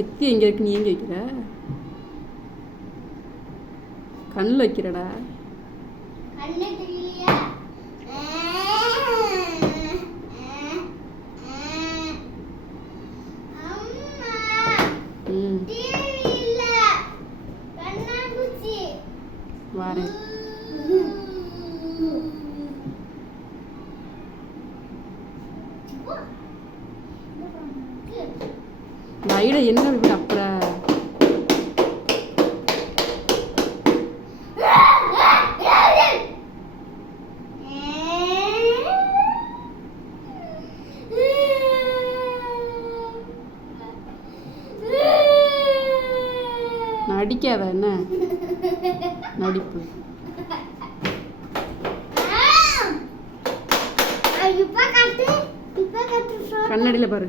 எத்தி எங்கே இருக்கு நீ எங்கே வைக்கிற? கண்ணில் வைக்கிறடா. கண்ணு தெரியலையா லைட என்ன இப்படி அப்புற? நடிக்காத என்ன? நடிப்பு. கண்ணாடியில் பாரு.